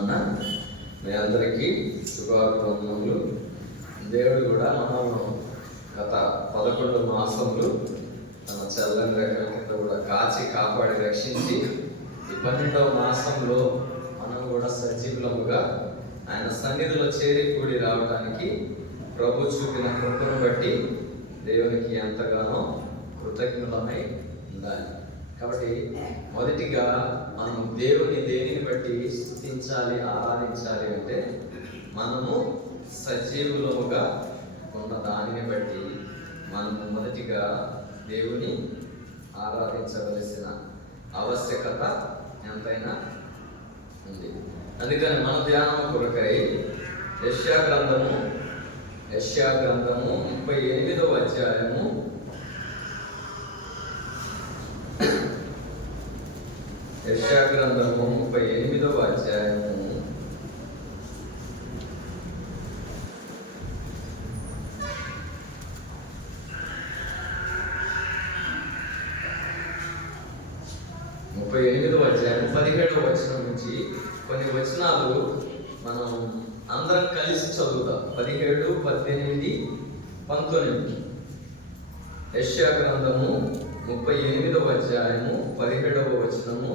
నాన్న మీ అందరికీ శుభాకాంక్షలు. దేవుడు కూడా మనల్ని గత 11 మాసములు తన చల్లని రెక్కల కింద కూడా కాచి కాపాడి రక్షించి ఈ 12వ మాసంలో మనం కూడా సజీవులముగా ఆయన సన్నిధిలో చేరి కూడి రావడానికి ప్రభు చూపిన కృపను బట్టి దేవునికి ఎంతగానో కృతజ్ఞులమై ఉండాలి. కాబట్టి మొదటిగా మనం దేవుని దేనిని బట్టి స్తుతించాలి, ఆరాధించాలి అంటే మనము సజీవులముగా ఉన్న దానిని బట్టి మనము మొదటిగా దేవుని ఆరాధించవలసిన ఆవశ్యకత ఎంతైనా ఉంది. అందుకని మన ధ్యానం కొరకై యెషయా గ్రంథము 38వ అధ్యాయము 38వ అధ్యాయము 17వ వచనం నుంచి కొన్ని వచనాలు మనం అందరం కలిసి చదువుతాం. 17, 18, 19. యెషయా గ్రంథము 38వ అధ్యాయము 17వ వచనము,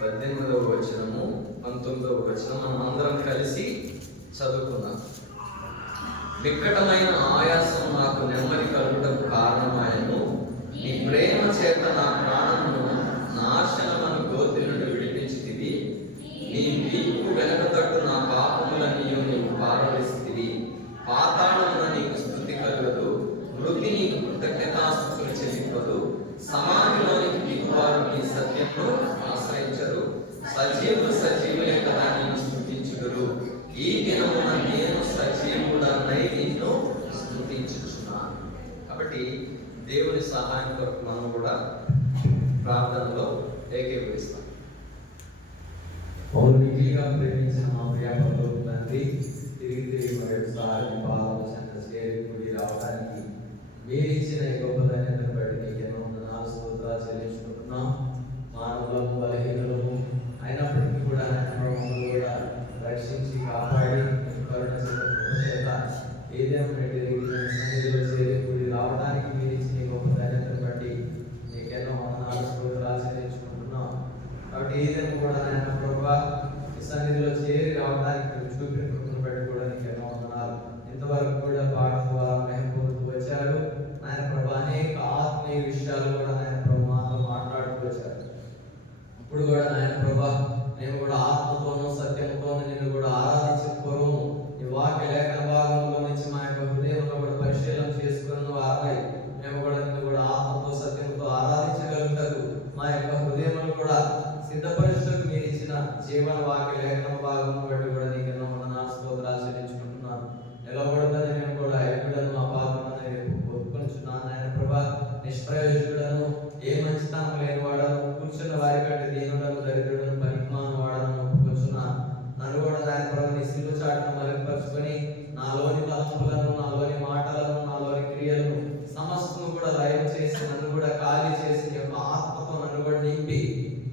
18వ వచనము, 19వ వచనం మనం అందరం కలిసి చదువుకున్నాం. వికటమైన ఆయాసం నాకు నెమ్మది కలుగుటకు కారణమాయను. నీ ప్రేమ చేత నా ప్రాణమును నాశనమను గోతి నుండి విడిపించితివి. నీ వీపు వెనక తట్టు నా పాపములన్నీ నీకు పారవేసితివి. పాతాళమున నీకు స్తుతి కలుగదు, మృతి నీకు కృతజ్ఞతాస్తుతులు చెల్లింపదు. సమాధిలోనికి దిగువారు నీ సత్యమును ఆశ్రయించరు. సజీవులు సజీవులే కదా నేను స్తుతించుదురు. ఈ దినమున నేను సజీవుడనై నిన్ను స్తుతించుచున్నాను. కాబట్టి దేవుని సహాయం కొరకు మనం కూడా ప్రార్థనలో ఏకీభవిస్తాం. మిగిలిగా ప్రేమించిన మా ప్రియాపంలో తండ్రి, తిరిగి మరొకసారి పాదం చెంత చేరి కూడి రావడానికి మీరు ఇచ్చిన గొప్ప ధన్యతను బట్టి మీకు ఎన్నో వందనాలు స్తోత్రాలు చెల్లించుకుంటున్నాం. మానవులము, బలహీనులము అయినప్పటికీ కూడా మమ్మల్ని కూడా రక్షించి కాపాడి కరుణ చేత ఏదేమైనా సన్నిధిలో చేరి కూడి రావడానికి మీరు ఇచ్చిన గొప్ప ధన్యతను బట్టి మీకు ఎన్నో వందనాలు స్తోత్రాలు చెల్లించుకుంటున్నాం. కాబట్టి ఏదైనా కూడా ఆయన ప్రభా ఈ సన్నిధిలో చేరి రావడానికి మీరు చూపిన కృపను బట్టి కూడా నీకు ఎన్నో వందనాలు. ఇంతవరకు కూడా పాఠం ద్వారా మేము పొందుతూ వచ్చారు. ఆయన ప్రభా అనేక ఆత్మీయ విషయాలు కూడా ఆయన ప్రభు మాతో మాట్లాడుతూ వచ్చారు. ఇప్పుడు కూడా ఆయన ప్రభా మేము కూడా ఆత్మతోనూ సత్యంతోనూ నిన్ను కూడా ఆరాధించే పూర్వము ఈ వాక్య లేఖన భాగంలో నుంచి మా యొక్క హృదయంలో కూడా పరిశీలన చేసుకున్న వారై మేము కూడా నిన్ను కూడా ఆత్మతో సత్యంతో ఆరాధించగలుగుతారు. మా యొక్క హృదయంలో కూడా సిద్ధపరిచకు మీరు ఇచ్చిన జీవన వాక్య లేఖన భాగం బట్టి కూడా నీకు ఎన్నో వందనాలు స్తోత్రాలు చెల్లించుకుంటున్నాను. నిలబడదని నేను కూడా ఎప్పుడను మా పాత్రను ఒప్పుకొనిచున్నాను. ఆయన ప్రభా నిష్ప్రయోజకుడను, ఏ మంచితనం లేని వాడను, కూర్చున్న వారి కంటే దీనుడను, దరిద్రుడను, పరిజ్ఞానం వాడను ఒప్పుకొనిచున్నాను. నన్ను కూడా ఆయన ప్రభు నీ సిలువ చాటును మరుగుపరుచుకొని నాలోని తలంపులను, నాలోని మాటలను, నాలోని క్రియలను సమస్తము కూడా లయం చేసి నన్ను కూడా ఖాళీ చేసి నీ యొక్క ఆత్మతో నన్ను కూడా నింపి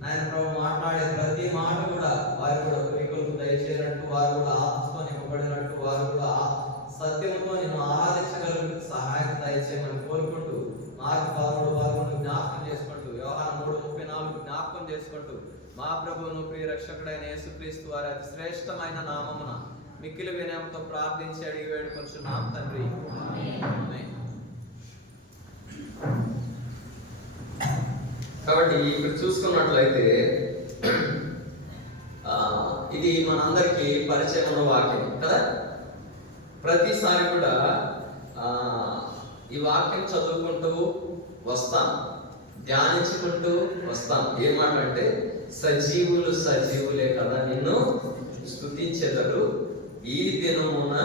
ఆయన ప్రభు మాట్లాడే ప్రతి మాట కూడా వారు కూడా ప్రేకులకు దయచేసినట్టు, వారు కూడా ఆత్మతో నింపబడినట్టు, వారు కూడా సత్యముతో నేను ఆరాధించగలకు సహాయం దయచేయమని కోరుకుంటూ మార్కు 13:11 జ్ఞాపకం చేసుకుంటూ, యోహాను 3:34 జ్ఞాపకం చేసుకుంటూ మా ప్రభువును ప్రియ రక్షకుడైన యేసుక్రీస్తు వారి అతి శ్రేష్టమైన నామమున మిక్కిలి వినయంతో ప్రార్థించి అడిగి వేడుకొంచున్నాం తండ్రి. ఆమేన్. కాబట్టి ఇక్కడ చూసుకున్నట్లయితే ఇది మనందరికీ పరిచయం ఉన్న వాక్యం కదా. ప్రతిసారి కూడా ఈ వాక్యం చదువుకుంటూ వస్తాం, ధ్యానించుకుంటూ వస్తాం. ఏమంటే సజీవులు సజీవులే కదా నిన్ను స్తుతించెదరు. ఈ దినమున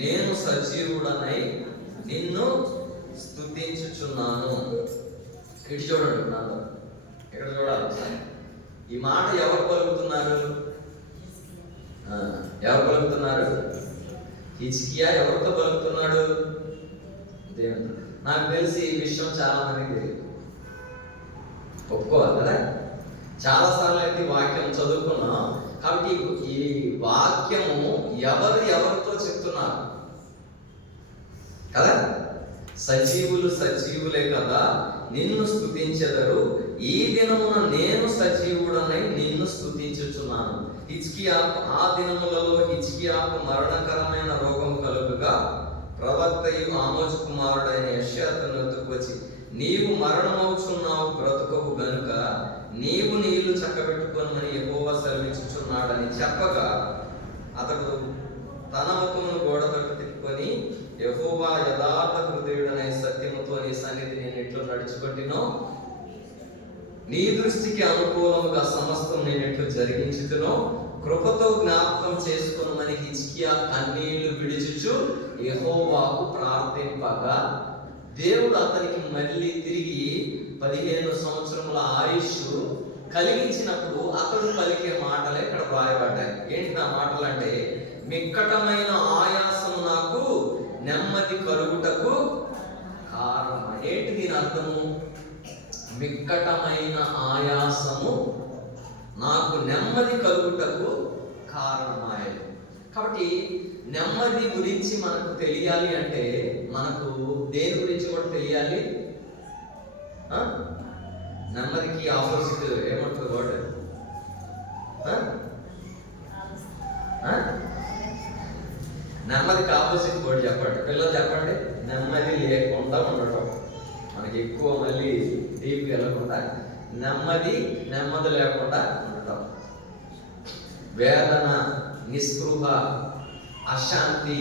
నేను సజీవుడనై నిన్ను స్తుతించుచున్నాను. ఇటు చూడండి, నాతో ఇక్కడ చూడాలి. ఈ మాట ఎవరు పలుకుతున్నారు? ఎవరు పలుకుతున్నారు? హిజ్కియా ఎవరితో పలుకుతున్నాడు? దేవుడు. నాకు తెలిసి ఈ విషయం చాలా మందికి తెలియదు, ఒప్పుకోవాలి కదా. చాలా సార్లు అయితే వాక్యం చదువుకున్నాం, కాబట్టి ఈ వాక్యము ఎవరితో చెప్తున్నారు కదా? సజీవులు సజీవులే కదా నిన్ను స్తుతించెదరు, ఈ దినమున నేను సజీవుడనై నిన్ను స్తుతించుచున్నాను. హిజ్కియాకు ఆ దినములలో హిజ్కియాకు మరణకరమైన రోగం కలుగుగా ప్రవక్తయు ఆమోజు కుమారుడైన యెషయా అతని వద్దకు వచ్చి, నీవు మరణమవుచున్నావు, బ్రతుకవు గనుక నీవు నీళ్లు చక్కబెట్టుకొనమని యెహోవా సెలవిచ్చుచున్నాడని చెప్పగా అతడు తన ముఖమును గోడ తట్టు తిప్పుకొని, యెహోవా యథార్థ హృదయుడనే సత్యముతో నీ సన్నిధి నేను ఎట్లు నడుచుకుంటునో, నీ దృష్టికి అనుకూలముగా సమస్తం నేను ఎట్లు జరిగించుతునో కృపతో జ్ఞాపకం చేసుకొనమని హిజ్కియా కన్నీళ్లు విడిచుచు యెహోవాకు ప్రార్థింపగా, దేవుడు అతనికి మళ్ళీ తిరిగి 15 సంవత్సరముల ఆయుష్ కలిగించినప్పుడు అతడు పలికే మాటలే ఇక్కడ వ్రాయబడ్డాయి. ఏంటి ఆ మాటలు అంటే, మిక్కటమైన ఆయాసము నాకు నెమ్మది కలుగుటకు కారణం. ఏంటి దీని అర్థము? మిక్కటమైన ఆయాసము నాకు నెమ్మది కలుగుటకు కారణమాయను. కాబట్టి నెమ్మది గురించి మనకు తెలియాలి అంటే మనకు దేని గురించి కూడా తెలియాలి. నెమ్మదికి ఆపోజిట్ ఏమంటారు వర్డ్? నెమ్మదికి ఆపోజిట్ వర్డ్ చెప్పండి పిల్లలు, చెప్పండి. నెమ్మది లేకుండా ఉండటం. మనకి ఎక్కువ మళ్ళీ డీప్ వెళ్ళకుండా నెమ్మది లేకుండా ఉండటం, వేదన, నిస్పృహ, అశాంతి,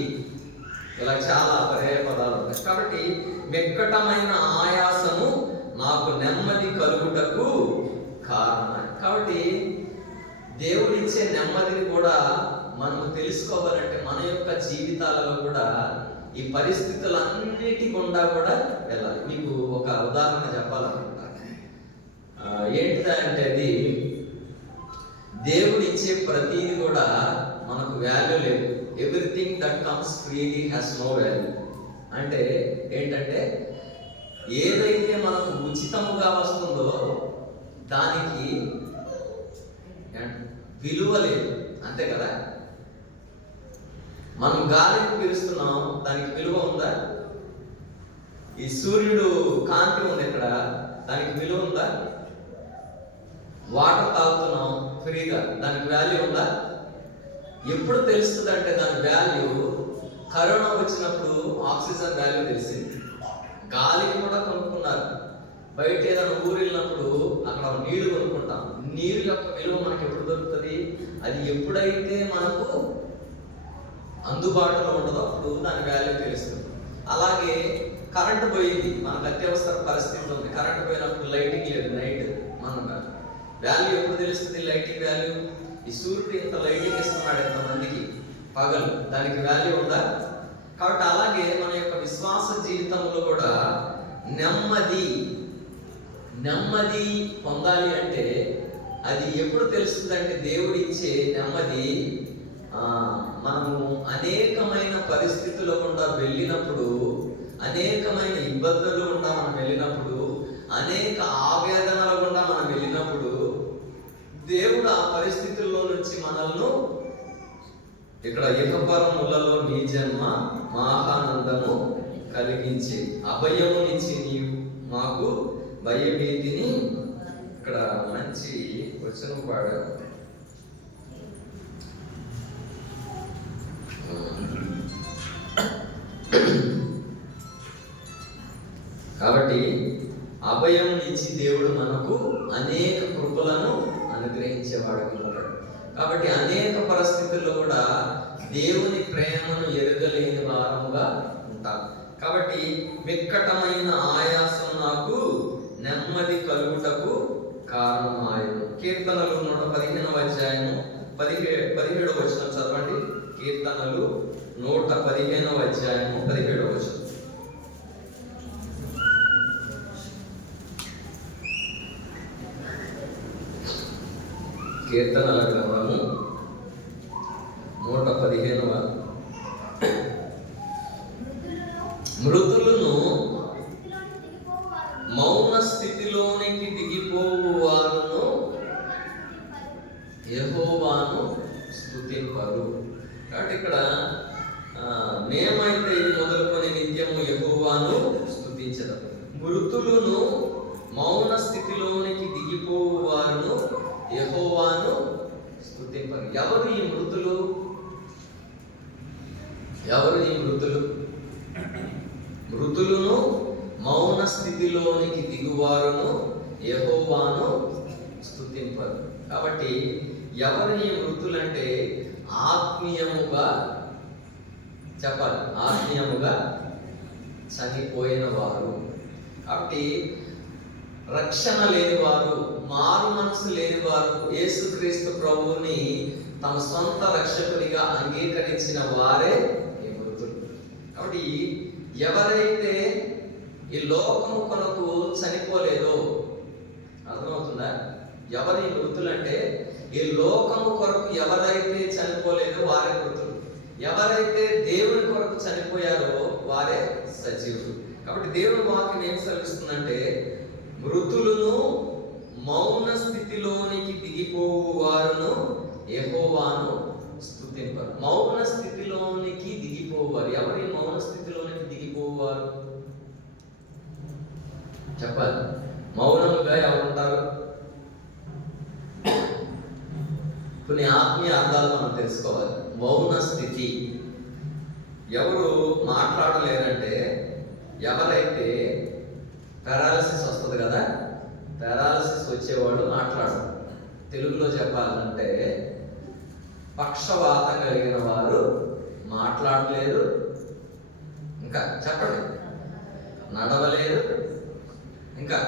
ఇలా చాలా పర్యాయ పదాలు ఉంటాయి. కాబట్టి మిక్కటమైన ఆయాసము నాకు నెమ్మది కలుగుటకు కారణం. కాబట్టి దేవుడిచ్చే నెమ్మదిని కూడా మనం తెలుసుకోవాలంటే మన యొక్క జీవితాలలో కూడా ఈ పరిస్థితులన్నిటి గుండా కూడా వెళ్ళాలి. మీకు ఒక ఉదాహరణ చెప్పాలనుకుంటా. ఏంటంటే అది దేవుడు ఇచ్చే ప్రతిదీ కూడా మనకు వాల్యూ లేదు. Everything that comes freely has no value. అంటే ఏంటంటే ఏదైతే మనకు ఉచితముగా వస్తుందో దానికి విలువ లేదు, అంతే కదా? మనం గాలిని పీలుస్తున్నాం, దానికి విలువ ఉందా? ఈ సూర్యుడు కాంతి ఉంది ఇక్కడ, దానికి విలువ ఉందా? వాటర్ తాగుతున్నాం ఫ్రీగా, దానికి వాల్యూ ఉందా? ఎప్పుడు తెలుస్తుంది అంటే దాని వాల్యూ కరోనా వచ్చినప్పుడు ఆక్సిజన్ వాల్యూ తెలిసింది. గాలిని కూడా కొనుక్కున్నారు. బయట ఏదైనా ఊరు వెళ్ళినప్పుడు అక్కడ నీళ్లు కొనుక్కుంటాం. నీరు యొక్క విలువ మనకి ఎప్పుడు దొరుకుతుంది? అది ఎప్పుడైతే మనకు అందుబాటులో ఉండదో అప్పుడు దాని వాల్యూ తెలుస్తుంది. అలాగే కరెంటు పోయింది, మనకు అత్యవసర పరిస్థితి ఉంది, కరెంటు పోయినప్పుడు లైటింగ్ లేదు, నైట్ మనకు వాల్యూ ఎప్పుడు తెలుస్తుంది? Lighting value. ఈ సూర్యుడు ఇంత లైటింగ్ ఇస్తున్నాడు ఎంతమందికి పగలు, దానికి వాల్యూ ఉందా? కాబట్టి అలాగే మన యొక్క విశ్వాస జీవితంలో కూడా నెమ్మది పొందాలి అంటే అది ఎప్పుడు తెలుస్తుంది అంటే దేవుడు ఇచ్చే నెమ్మది మనము అనేకమైన పరిస్థితుల గుండా వెళ్ళినప్పుడు, అనేకమైన ఇబ్బందుల గుండా మనం వెళ్ళినప్పుడు, అనేక ఆవేదనల గుండా మనం వెళ్ళినప్పుడు దేవుడు ఆ పరిస్థితుల్లో నుంచి మనల్ని ఇక్కడ ఇహపరములలో నీ జన్మ మహానందము కలిగించి అభయమునిచ్చి నీవు మాకు భయభీతిని. ఇక్కడ మంచి వచనం పాడారు. కాబట్టి అభయం ఇచ్చి దేవుడు మనకు అనేక కృపలను అనుగ్రహించేవాడు ఉంటాడు. కాబట్టి అనేక పరిస్థితుల్లో కూడా దేవుని ప్రేమను ఎరగలేని వారముగా ఉంటాం. కాబట్టి మిక్కటమైన ఆయాసం నాకు నెమ్మది కలుగుటకు కారణమాయను. కీర్తనలు 115వ అధ్యాయము 17వ వచనం చదవండి. కీర్తనలు 115వ అధ్యాయము 17వ వచనం. కీర్తనల గ్రంథము 115వ. మృతులను మౌన స్థితిలోనికి దిగిపోవు వారును యెహోవాను స్తుతింపరు. కాబట్టి ఇక్కడ మేమైతే ఇది మొదలుకొని నిత్యము యెహోవాను స్తుతించదు. మృతులను మౌన స్థితిలోనికి దిగిపోవు వారును యెహోవాను స్తుతింపరు. ఎవరు ఈ మృతులు? ఎవరు ఈ మృతులు? మృతులను మౌన స్థితిలోనికి దిగువారును యెహోవాను స్తుతింపరు. కాబట్టి ఎవరు ఈ మృతులంటే ఆత్మీయముగా చెప్పాలి, ఆత్మీయముగా చనిపోయిన వారు. కాబట్టి రక్షణ లేనివారు, మారు మనసు లేనివారు, యేసుక్రీస్తు ప్రభువుని తమ సొంత రక్షకునిగా అంగీకరించిన వారే ఈ మృతులు. కాబట్టి ఎవరైతే ఈ లోకము కొరకు చనిపోలేదో, అర్థమవుతుందా? ఎవరి మృతులంటే ఈ లోకము కొరకు ఎవరైతే చనిపోలేదో వారే మృతులు. ఎవరైతే దేవుని కొరకు చనిపోయారో వారే సజీవులు. కాబట్టి దేవుని వాక్యం ఏం సెలవిస్తుందంటే మృతులను మౌన స్థితిలోనికి దిగిపోవు వారును యెహోవాను స్తుతింపరు. మౌన స్థితిలోనికి దిగిపోవారు. ఎవరి మౌన స్థితిలోనికి దిగిపోవారు చెప్పాలి. మౌనముగా ఎవరుంటారు? కొన్ని ఆత్మీయ అర్థాలు మనం తెలుసుకోవాలి. మౌన స్థితి, ఎవరు మాట్లాడలేరంటే ఎవరైతే పారాలసిస్ వస్తుంది కదా, పారాలసిస్ వచ్చేవాడు మాట్లాడరు. తెలుగులో చెప్పాలంటే పక్షవాతం కలిగిన వారు మాట్లాడలేరు, ఇంకా చెప్పండి, నడవలేరు, ఇంకా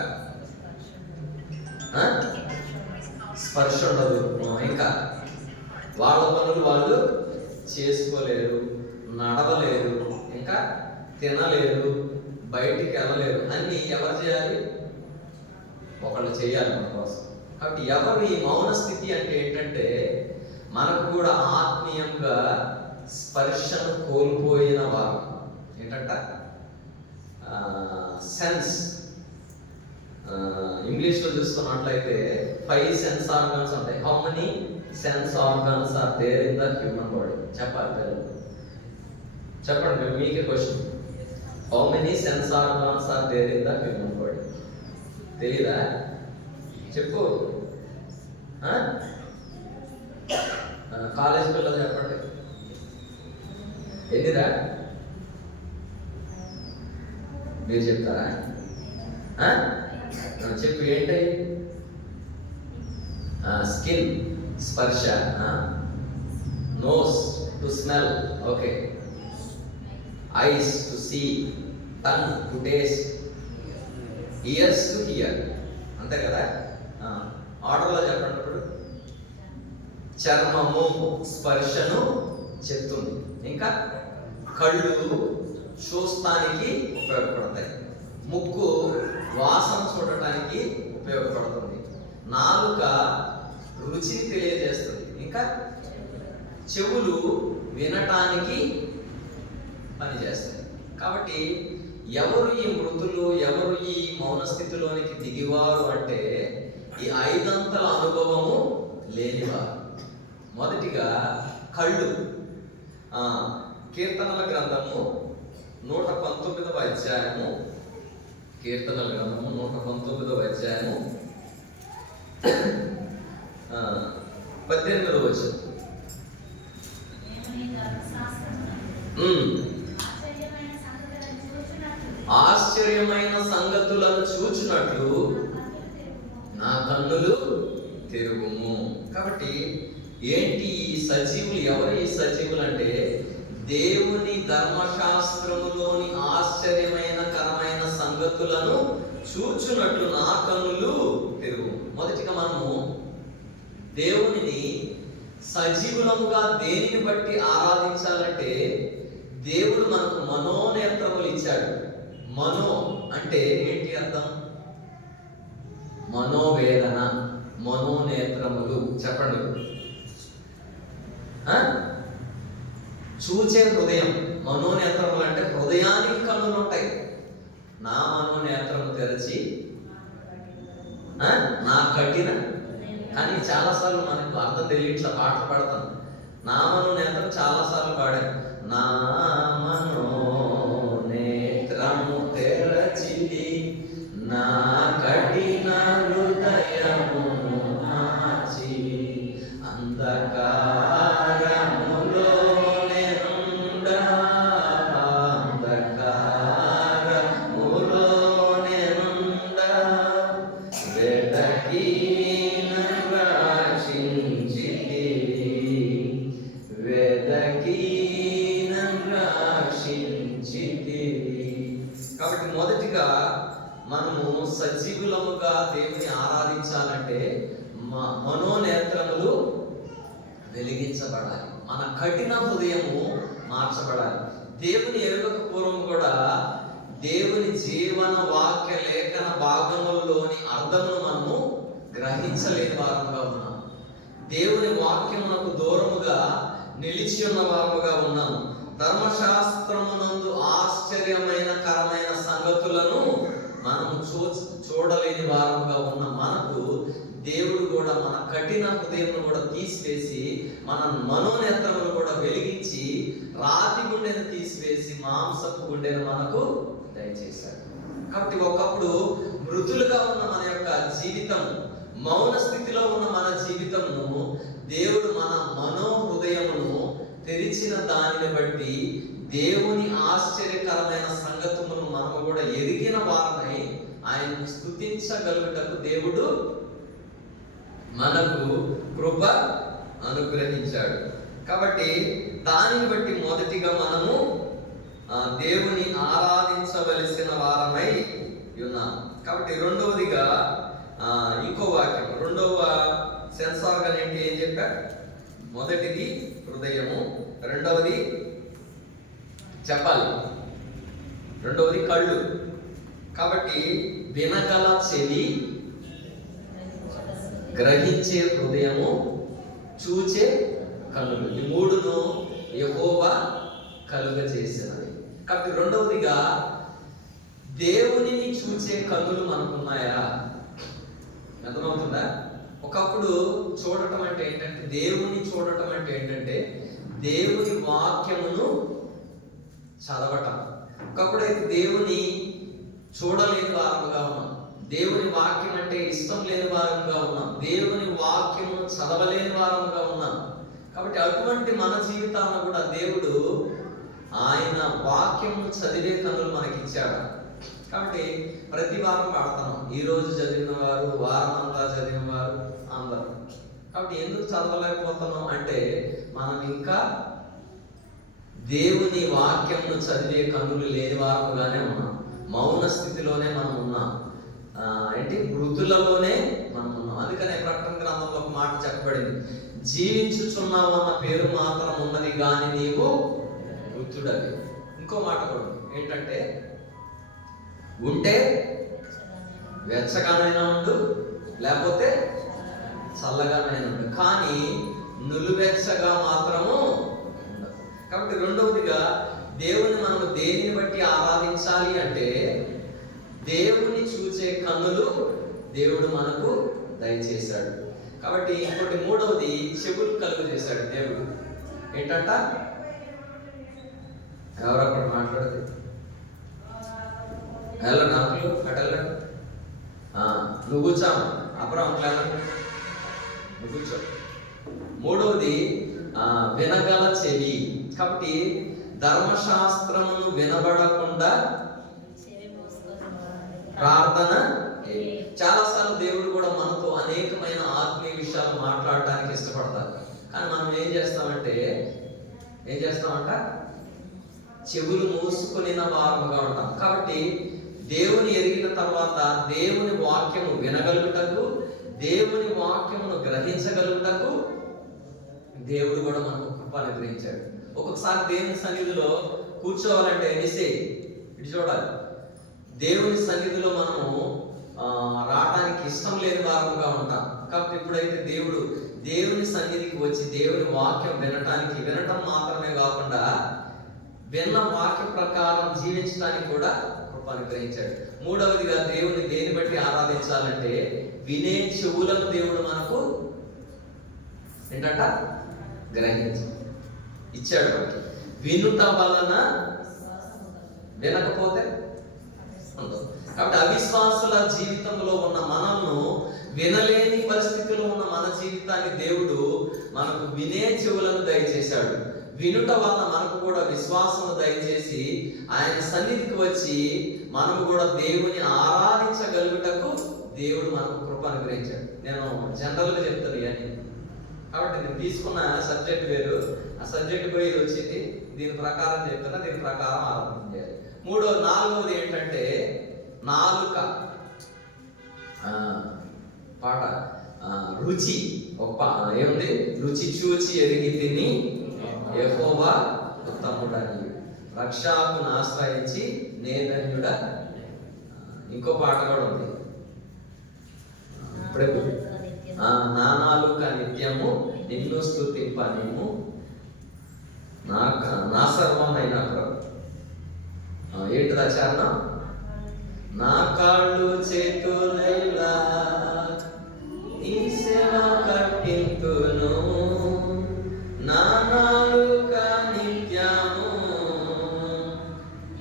స్పర్శ ఉండదు, ఇంకా వాళ్ళ పనులు వాళ్ళు చేసుకోలేరు, నడవలేరు, ఇంకా తినలేరు, బయటికి వెళ్ళలేరు. అన్నీ ఎవరు చేయాలి? ఒకళ్ళు చేయాలి మన కోసం. కాబట్టి ఎవరు ఈ మౌన స్థితి అంటే ఏంటంటే మనకు కూడా ఆత్మీయంగా స్పర్శను కోల్పోయిన వారు. ఏంటంట? సెన్స్. ఇంగ్లీష్లో చూసుకున్నట్లయితే 5 సెన్స్ ఆర్గన్స్ ఉంటాయి. How many sense organs are there in the human body? చెప్పాలి, చెప్పండి, మీకే question. How many sense organs are there in the human body? తెలీదా? చెప్పు. కాలేజ్ పిల్లలు చెప్పండి, ఎన్నిరా? మీరు చెప్తారా? చెప్పు, ఏంటి? స్కిన్, స్పర్శ, nose to smell, okay, eyes to see, tongue to taste, ears to hear, అంతే కదా? ఆర్డర్లో చెప్పండి. ఇప్పుడు చర్మము స్పర్శను చెప్తుంది, ఇంకా కళ్ళు చూస్తానికి ఉపయోగపడతాయి, ముక్కు వాసన చూడటానికి ఉపయోగపడుతుంది, నాలుక రుచిని తెలియజేస్తుంది, ఇంకా చెవులు వినటానికి పనిచేస్తాయి. కాబట్టి ఎవరు ఈ మృతులు, ఎవరు ఈ మౌన స్థితిలోనికి దిగివారు అంటే ఈ 5 అంతల అనుభవము లేనివారు. మొదటిగా కళ్ళు. కీర్తనల గ్రంథము 119వ అధ్యాయము, కీర్తనల గ్రంథము 119వ అధ్యాయము 18వ వచనం. ఆశ్చర్యమైన సంగతులను చూచినట్లు నా కన్నులు తెరువుము. కాబట్టి ఏంటి ఈ సజీవులు? ఎవరు ఈ సజీవులు అంటే దేవుని ధర్మశాస్త్రములోని ఆశ్చర్యమైన కరమైన సంగతులను చూచున్నట్లు నా కన్నులు తెరువు. మొదటిగా మనము దేవునిని సజీవులముగా దేనిని బట్టి ఆరాధించాలంటే దేవుడు మనకు మనోనేత్రములు ఇచ్చాడు. మనో అంటే ఏంటి అర్థం? మనోవేదన, మనోనేత్రములు. చెప్పండి. చూచే హృదయం. మనోనేత్రములు అంటే హృదయానికి కన్నులు ఉంటాయి. నా మనోనేత్రము తెరచి నా కఠిన, కానీ చాలాసార్లు మనకు అర్థం తెలియట్లా పాటలు పాడతాం. నా నిర్మలముగా దేవుని ఆరాధించాలంటే మనోనేత్రములు వెలిగించబడాలి, మన కఠిన హృదయము మార్చబడాలి. దేవుని ఎరుగక పూర్వం కూడా దేవుని జీవన వాక్య లేఖన భాగముల్లోని అర్థమును మనము గ్రహించలేని వారముగా ఉన్నాము. దేవుని వాక్యమునకు దూరముగా నిలిచి ఉన్న వారముగా ఉన్నాము. ధర్మశాస్త్రమునందు ఆశ్చర్యమైన కరమైన సంగతులను మనము చూడలేని వారముగా ఉన్న మనకు దేవుడు కూడా మన కఠిన హృదయం కూడా తీసివేసి మన మనోనేత్రములు కూడా వెలిగించి రాతి గుండెను తీసివేసి మాంసపు గుండెను మనకు దయచేశాడు. కాబట్టి ఒకప్పుడు మృతులుగా ఉన్న మన యొక్క జీవితం, మౌన స్థితిలో ఉన్న మన జీవితము దేవుడు మన మనోహృదయమును తెరిచిన దానిని బట్టి దేవుని ఆశ్చర్యకరమైన సంగతులను మనము కూడా ఎరిగిన వారిని ఆయనను స్తుతించగలుగుటకు దేవుడు మనకు కృప అనుగ్రహించాడు. కాబట్టి దానిని బట్టి మొదటిగా మనము దేవుని ఆరాధించవలసిన వారమై ఉన్నాం. కాబట్టి రెండవదిగా ఇంకో వాక్యం, రెండవ సెన్సార్ ఏంటి ఏం చెప్పారు? మొదటిది హృదయము, రెండవది చెప్పాలి, రెండవది కళ్ళు. కాబట్టి వినగల చెవి, గ్రహించే హృదయము, చూచే కన్నులు, ఈ మూడును యెహోవా కలుగజేసినవి. కాబట్టి రెండవదిగా దేవునిని చూచే కన్నులు మనకున్నాయా? అర్థమవుతుందా? ఒకప్పుడు చూడటం అంటే ఏంటంటే, దేవుని చూడటం అంటే ఏంటంటే దేవుని వాక్యమును చదవటం. ఒకప్పుడు అయితే దేవుని చూడలేని వారముగా ఉన్నాం, దేవుని వాక్యం అంటే ఇష్టం లేని వారంగా ఉన్నాం, దేవుని వాక్యమును చదవలేని వారంగా ఉన్నాం. కాబట్టి అటువంటి మన జీవితాలను కూడా దేవుడు ఆయన వాక్యమును చదివే కన్నులు మనకి ఇచ్చాడు. కాబట్టి ప్రతి వారం వాడుతున్నాం, ఈ రోజు చదివిన వారు, వారం అంతా చదివిన వారు అందరూ. కాబట్టి ఎందుకు చదవలేకపోతున్నాం అంటే మనం ఇంకా దేవుని వాక్యమును చదివే కన్నులు లేని వారముగానే ఉన్నాం, మౌన స్థితిలోనే మనం ఉన్నాం, మృతులలోనే మనం ఉన్నాం. అందుకనే ప్రకటన గ్రంథంలో ఒక మాట చెప్పబడింది, జీవించుచున్నావు అన్న పేరు మాత్రం ఉన్నది కానీ నీవు మృతుడవి. ఇంకో మాట కూడా ఏంటంటే, ఉంటే వెచ్చగానైనా ఉండు, లేకపోతే చల్లగానైనా ఉండు, కానీ నులువెచ్చగా మాత్రము ఉండదు. కాబట్టి రెండవదిగా దేవుని మనము దేనిని బట్టి ఆరాధించాలి అంటే దేవుని చూసే కన్నులు దేవుడు మనకు దయచేశాడు. కాబట్టి ఇంకోటి మూడవది చెవులు కలుగు చేశాడు దేవుడు. ఏంటంట? ఎవరొకటి మాట్లాడితే వెళ్ళండి అంకులు, అటెళ్ళండి, నువ్వు కూర్చోము, అப்புறம் నువ్వు కూర్చో. మూడవది వినగల చెవి. కాబట్టి ధర్మశాస్త్రమును వినబడకుండా ప్రార్థన. చాలాసార్లు దేవుడు కూడా మనతో అనేకమైన ఆత్మీయ విషయాలు మాట్లాడటానికి ఇష్టపడతారు, కానీ మనం ఏం చేస్తామంట చెవులు మూసుకుని వారముగా ఉంటాం. కాబట్టి దేవుని ఎరిగిన తర్వాత దేవుని వాక్యము వినగలుగుటకు, దేవుని వాక్యమును గ్రహించగలుగుటకు దేవుడు కూడా మనకు కృప అనుగ్రహించాడు. ఒక్కొక్కసారి దేవుని సన్నిధిలో కూర్చోవాలంటే ఇటు చూడాలి. దేవుని సన్నిధిలో మనము రావడానికి ఇష్టం లేని వారముగా ఉంటాం. కాబట్టి ఇప్పుడైతే దేవుని సన్నిధికి వచ్చి దేవుని వాక్యం వినటం మాత్రమే కాకుండా విన్న వాక్య ప్రకారం జీవించడానికి కూడా కృప అనుగ్రహించాడు. మూడవదిగా దేవుని దేని బట్టి ఆరాధించాలంటే వినే చెవులను దేవుడు మనకు ఇచ్చాడు. వినుట వలన వినకపోతే ఉండదు. కాబట్టి అవిశ్వాసుల జీవితంలో ఉన్న మనల్ని, వినలేని పరిస్థితిలో ఉన్న మన జీవితాన్ని దేవుడు మనకు వినే చెవులను దయచేశాడు. వినుట వలన మనకు కూడా విశ్వాసం దయచేసి ఆయన సన్నిధికి వచ్చి మనము కూడా దేవుని ఆరాధించగలుగుటకు దేవుడు మనకు కృప అనుగ్రహించాడు. నేను జనరల్గా చెప్తాను ఇవన్నీ, కాబట్టి నేను తీసుకున్న సబ్జెక్ట్ వేరు, ఆ సబ్జెక్ట్ పోయి ఇది వచ్చింది, దీని ప్రకారం చెప్తున్నా, దీని ప్రకారం ఆరాధన చేయాలి. నాలుగవది ఏంటంటే నాలుక. పాట రుచి ఏముంది? రుచి చూచి ఎరిగి తిని యెహోవా ఉత్తముడని, రక్షకుని ఆశ్రయించి నేధన్యుడా. ఇంకో పాట కూడా ఉంది, ఇప్పుడే నానాలుక నిత్యము నిన్ను స్తుతింపనిము నా సర్వమైన ఏంటిదా చరణం? నా కాళ్ళు చేతులెల్లా నీ సేవ కట్టింతును, నా నాలుక నిత్యము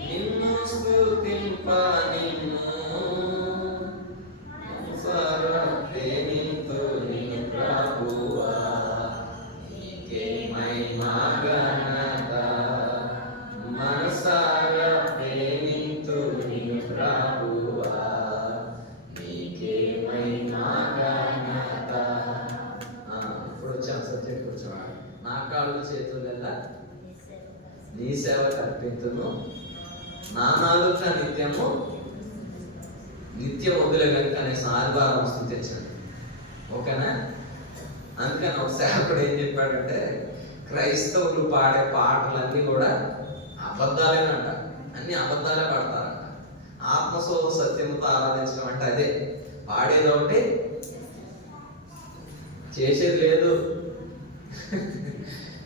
నిన్ను స్తుతింపనిము, ప్రేమింతు నిన్ను ప్రభువా, నీకే మహిమా ఘనత, మనసారా ప్రేమింతు నిన్ను ప్రభువా, నీకే మహిమా ఘనత. ఇప్పుడు వచ్చాను సబ్జెక్ట్ వచ్చావా? నా కాళ్ళు చేతులెల్లా నీ సేవ కల్పింతును, నా నాలుక నిత్యము నిత్యం వద్దులే కనుక అనేసి ఆదివారం వస్తుంది తెచ్చాడు. ఓకేనా? అందుకని ఒక సేవకుడు ఏం చెప్పాడంటే, క్రైస్తవులు పాడే పాటలన్నీ కూడా అబద్ధాలేనంట, అన్ని అబద్ధాలే పాడతారంట. ఆత్మశోధ సత్యముతో ఆరాధించడం అంటే అదే, పాడేది ఒకటి చేసేది లేదు.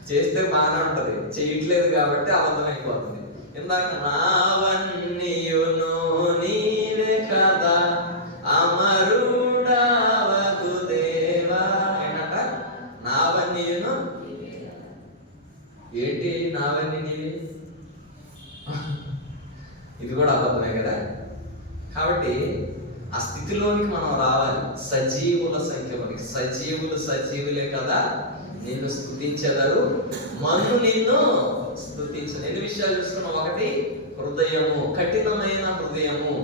చేస్తే బాగానే ఉంటది, చేయట్లేదు కాబట్టి అబద్ధం అయిపోతుంది. ఇందాక నావన్నీయును నీవే కదా అమరుడావగు దేవా ఏంటంట? నావన్నీయును ఏంటి? నావన్నీ నీవే, ఇది కూడా అబద్ధమే కదా. కాబట్టి ఆ స్థితిలోనికి మనం రావాలి. సజీవుల సంఖ్యలోనికి, సజీవులే కదా నిన్ను స్తుతించెదరు, మన్ను నిన్ను స్తుతించదు. ఎన్ని విషయాలు చూస్తున్నాం? ఒకటి, హృదయము, కఠినమైన హృదయము.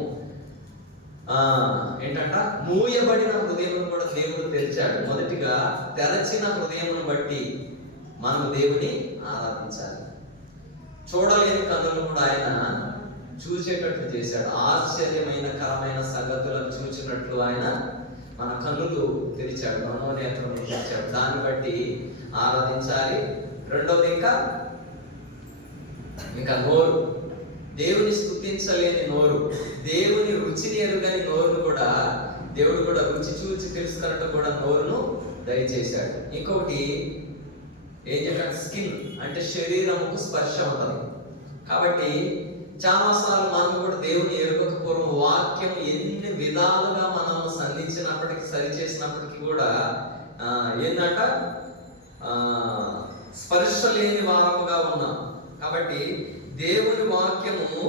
ఏంటంట? మూయబడిన హృదయమును కూడా దేవుడు తెరిచాడు. మొదటిగా తెరచిన హృదయమును బట్టి మనం దేవుని ఆరాధించాలి. చూడలేని కన్నులను కూడా ఆయన చూసేటట్లు చేశాడు. ఆశ్చర్యమైన కరమైన సంగతులను చూచినట్లు ఆయన మన కన్నులు తెరిచాడు, మనోనేత్రం తెరిచాడు. దాన్ని బట్టి ఆరాధించాలి. రెండవది ఇంకా నోరు, దేవుని స్తుతించలేని నోరు, దేవుని రుచిని ఎరుగని నోరును కూడా దేవుడు కూడా రుచి చూచి తెలుసుకున్నట్టు కూడా నోరును దయచేశాడు. ఇంకొకటి ఏం చెప్పాడు? స్కిన్ అంటే శరీరముకు స్పర్శ ఉంటుంది. కాబట్టి చాలాసార్లు మనం కూడా దేవుని ఎరుగకపోవడం, వాక్యం ఎన్ని విధాలుగా మనం సంధించినప్పటికీ సరిచేసినప్పటికీ కూడా ఏంటంట? స్పర్శ లేని వారముగా ఉన్నాం. కాబట్టి దేవుని వాక్యము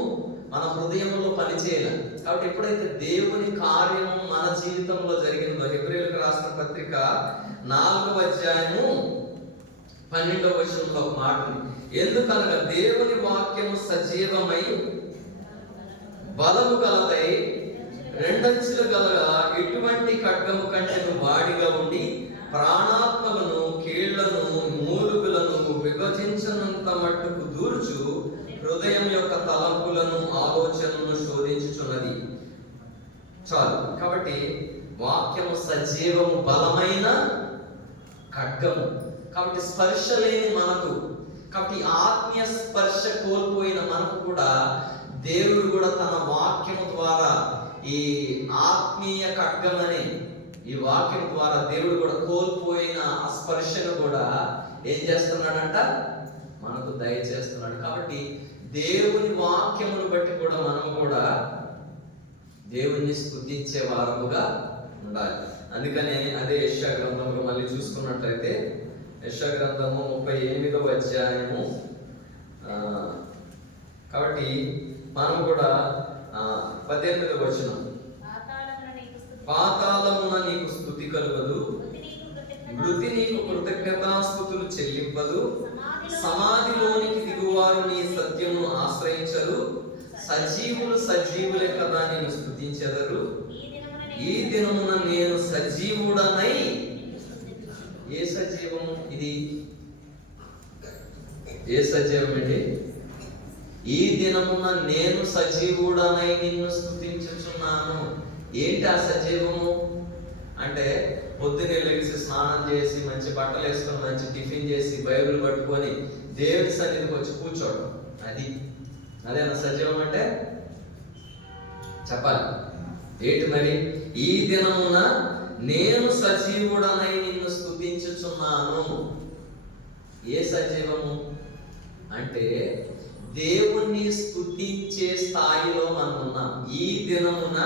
మన హృదయంలో పనిచేయాలి. కాబట్టి ఎప్పుడైతే దేవుని కార్యము మన జీవితంలో జరిగిందో, హెబ్రీయులకు రాసిన పత్రిక 4వ అధ్యాయము 12వ వచనంలో ఒక మాట ఉంది. ఎందుకనగా దేవుని వాక్యము సజీవమై బలము గలదై రెండంచులు గలగా ఎటువంటి ఖడ్గము కంటే వాడిగా ఉండి ప్రాణాత్మలను, కీళ్లను, మూలుగులను విభజించనంత మట్టుకు దూర్చు, హృదయం యొక్క తలంపులను, ఆలోచనలను శోధించుచున్నది. చాలు. కాబట్టి వాక్యము సజీవము, బలమైన ఖడ్గము. కాబట్టి స్పర్శ లేని మనకు, కాబట్టి ఆత్మీయ స్పర్శ కోల్పోయిన మనకు కూడా దేవుడు కూడా తన వాక్యము ద్వారా ఈ ఆత్మీయ ఖడ్గమనే ఈ వాక్యం ద్వారా దేవుడు కూడా కోల్పోయిన ఆ స్పర్శను కూడా ఏం చేస్తున్నాడంట? మనకు దయచేస్తున్నాడు. కాబట్టి దేవుని వాక్యమును బట్టి కూడా మనం కూడా దేవుణ్ణి స్తుతించే వారముగా ఉండాలి. అందుకనే అదే యెషయా గ్రంథంలో మళ్ళీ చూసుకున్నట్లయితే, యెషయా గ్రంథము 38వ అధ్యాయము. కాబట్టి మనం కూడా 18వ వచనం, పాతాళమున నీకు స్తుతి కలుగదు, మృతి నీకు కృతజ్ఞతాస్తుతులు చెల్లింపదు, సమాధిలోనికి దిగువారు నీ సత్యమును ఆశ్రయించరు, సజీవులే కదా నేను స్తుతించెదరు. ఈ దినమున నేను సజీవుడనై. ఏ సజీవం ఇది? ఏ సజీవం అండి? ఈ దినమున నేను సజీవుడనై నిన్ను స్తుతించుచున్నాను. ఏంటి ఆ సజీవము అంటే, పొద్దున్నే లేచి స్నానం చేసి మంచి బట్టలు వేసుకొని మంచి టిఫిన్ చేసి బైబిల్ పట్టుకొని దేవుని సన్నిధికి వచ్చి కూర్చోవడం. అదేనా సజీవం అంటే? చెప్పాలి ఏంటి మరి? ఈ దినమున నేను సజీవుడనై నిన్ను స్తుతించుచున్నాను. ఏ సజీవము అంటే దేవుణ్ణి స్తుతించే స్థాయిలో మనం ఉన్నాం. ఈ దినమున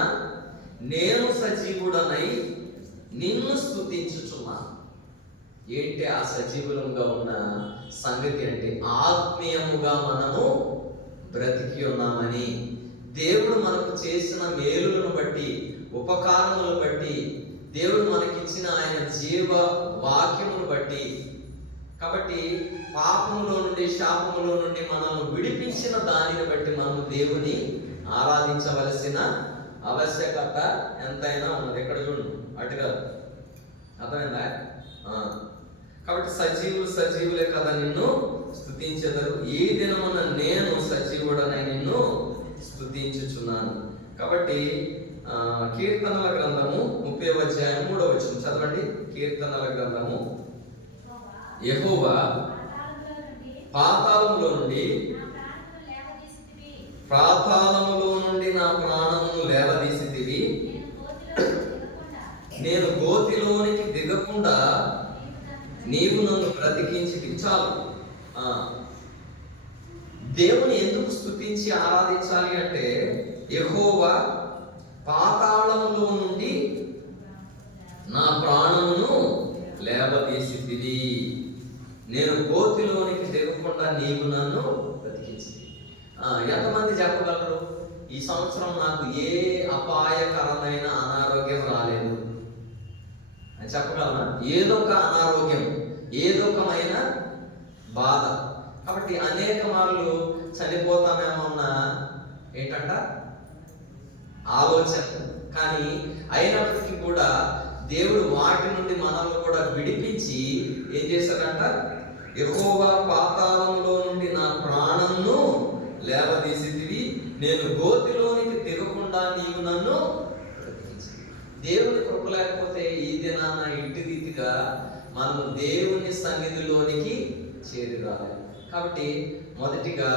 నేను సజీవుడనై నిన్ను స్తుతించుచున్నాను. ఏంటి ఆ సజీవులంగా ఉన్న సంగతి అంటే, ఆత్మీయముగా మనము బ్రతికి ఉన్నామని, దేవుడు మనకు చేసిన మేలులను బట్టి, ఉపకారములను బట్టి, దేవుడు మనకిచ్చిన ఆయన జీవ వాక్యమును బట్టి, కాబట్టి పాపములో నుండి శాపములో నుండి మనల్ని విడిపించిన దానిని బట్టి మనము దేవుని ఆరాధించవలసిన ఆవశ్యకత ఎంతైనా ఉన్నది. ఎక్కడ చూడండి, అటుగా అర్థమైందా? కాబట్టి సజీవులే కదా నిన్ను స్తుతించెదరు. ఈ దినమున నేను సజీవుడనై నిన్ను స్తుతించుచున్నాను. కాబట్టి కీర్తనల గ్రంథము 30వ అధ్యాయం 3వ వచనం చదవండి. కీర్తనల గ్రంథము, యెహోవా పాతాళములో నుండి నా ప్రాణమును లేవదీసితివి, నేను గోతిలోనికి దిగకుండా నీవు నన్ను బ్రతికించి. చాలు. దేవుని ఎందుకు స్తుతించి ఆరాధించాలి అంటే, యెహోవా పాతాళములో నుండి నా ప్రాణమును లేవదీసితివి, నేను గోతిలోనికి దిగకుండా నీవు నన్ను బ్రతికించి. ఎంతమంది చెప్పగలరు ఈ సంవత్సరం నాకు ఏ అపాయకరమైన అనారోగ్యం రాలేదు అని చెప్పగలరా? ఏదో ఒక అనారోగ్యం, ఏదో ఒకమైన బాధ. కాబట్టి అనేక మార్లు చనిపోతామేమన్న ఏంటంట ఆలోచన. కానీ అయినప్పటికీ కూడా దేవుడు వాటి నుండి మనల్ని కూడా విడిపించి ఏం చేశాడంట? యెహోవా పాతాళంలో నుండి నా ప్రాణంను లేవదీసితివి, నేను గోతిలోనికి దిగకుండా నీవు నన్ను బ్రతికించి. దేవుని కృప లేకపోతే ఈ దినాన ఇంటి రీతిగా మనం దేవుని సన్నిధిలోనికి చేరి రాలేదు. కాబట్టి మొదటిగా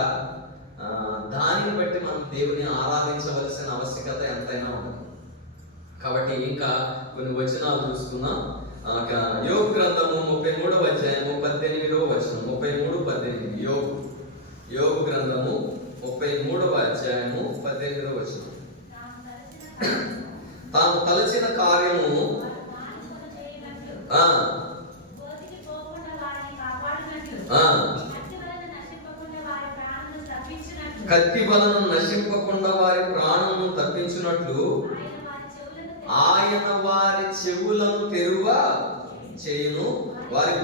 దానిని బట్టి మనం దేవుని ఆరాధించవలసిన ఆవశ్యకత ఎంతైనా ఉంది. కాబట్టి ఇంకా కొన్ని వచనాలు చూసుకుందాం. యోబు గ్రంథము 33వ అధ్యాయము 18వ వచనం. 33:18. యోబు గ్రంథము 33వ అధ్యాయము 18వ వచనం. తాను తలచిన కార్యము కత్తి వలన నశింపకుండా వారి ప్రాణమును తప్పించినట్లు ఆయన వారి చెవులను తెరువ చేయును, వారి